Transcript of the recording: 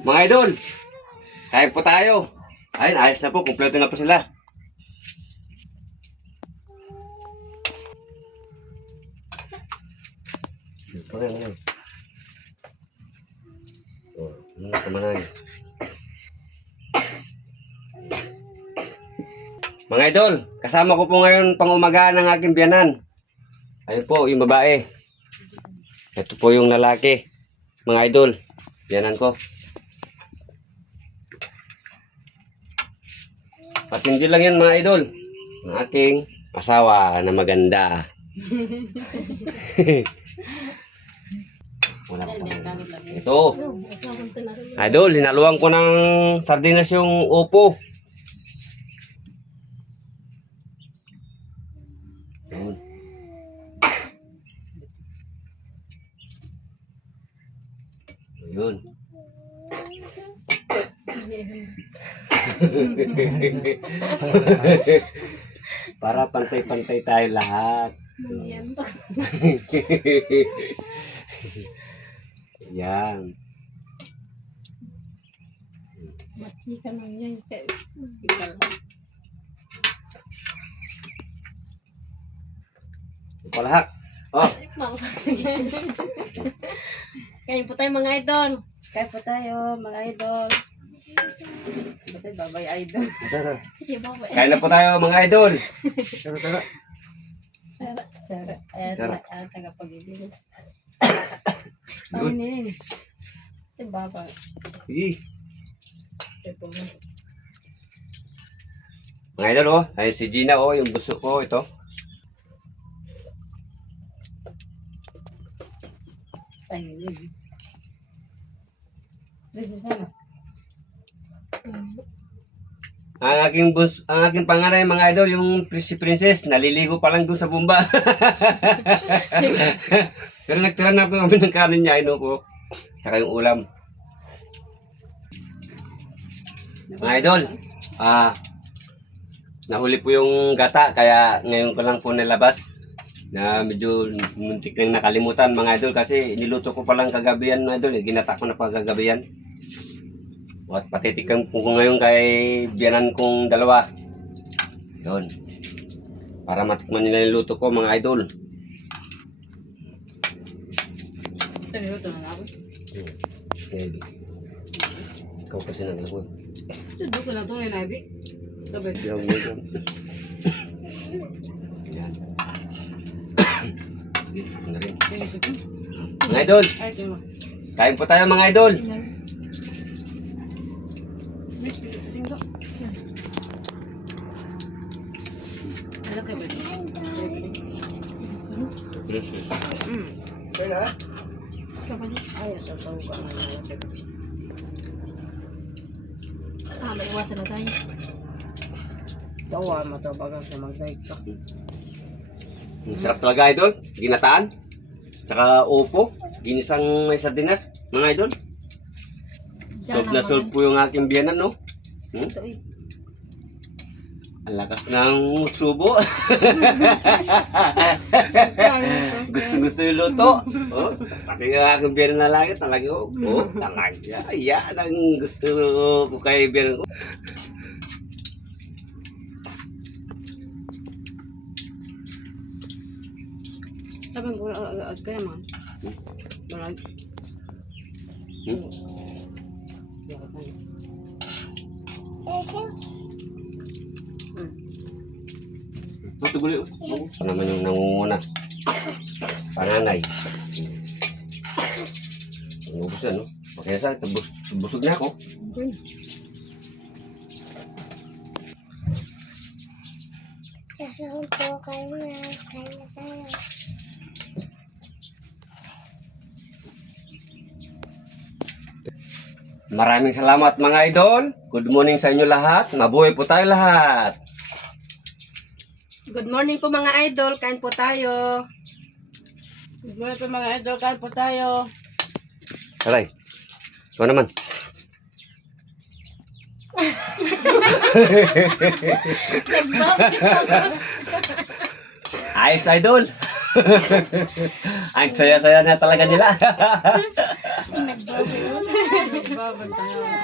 Mga idol, kain po tayo. Ayun, ayos na po. Kumpleto na po sila. Ngayon. Oh, kumanan. Mga idol, kasama ko po ngayon pang-umagaan ng aking biyanan. Ayun po, yung babae. Ito po yung lalaki. Mga idol, biyanan ko. Patindi lang yan mga idol. Ang aking asawa na maganda. Wala pa. Ito. Idol, hinaluan ko ng sardinas yung upo. Yun. Para pantay-pantay tayo lahat. Yan. Machika lang yan. Palahak. Oh. Kain po tayo mga idol. Kain po tayo, mga idol. Batay babay idol. Tara. Sige ba ba? Kain na po tayo mga idol. Tara, tara. Tara. Tara. Ayan, Tara. tagapag-ibig. Good. Paminin. Ito baba. Sige. Ito po. Mga idol oh. Ayun si Gina oh. Yung busok ko ito. Tangilin. Dito sana. Ang aking pangaray mga idol, yung si Princess, naliligo pa lang doon sa bumba. Pero nagtira na po kami ng kanin niya, ino ko. Tsaka yung ulam. Mga idol, nahuli po yung gata, kaya ngayon ko lang po nilabas. Na medyo muntik nang nakalimutan mga idol kasi niluto ko pa lang kagabi yan mga idol. Ginata ko na pa kagabi yan. At patitikan ko ngayon kay biyanan kong dalawa. Yun. Para matikman nila yung luto ko mga idol. Ito niluto na ako. Maybe. Ikaw pa sinagla ko. Ito ko na ito na inabi. Gabi. Yan. Ano rin. Mga idol, Ay, ito mo. kain po tayo mga idol. Ano kayo ba? Kaya na? Ay, sa tao ka na lalapit. May iwasan na tayo. Tawa mo ito baga sa mag-diet ka. Sarap talaga idol. Ginataan. Tsaka upo. Ginisang may sardinas. Mga idol. Solve na solve po yung aking biyanan no. Ito eh. Ang lakas ng subo. Gusto yung luto. Oh, pati yung aking biyanan na lagi talaga. Oh, talaga. Yan ang gusto ko kay biyanan ko. Sabi ko, kaya man. Marag. Ito guli. Ito naman yung nangunguna. Panganay. Ubus na no. Okay sa busog na ako. Kasama po kayo na. Kain na tayo. Maraming salamat mga idol. Good morning sa inyo lahat. Mabuhay po tayo lahat. Good morning po mga idol. Kain po tayo. Good morning po mga idol, kain po tayo. Aray. Ikaw naman. Ayos idol. Ang saya-saya na talaga nila. Babag tayo.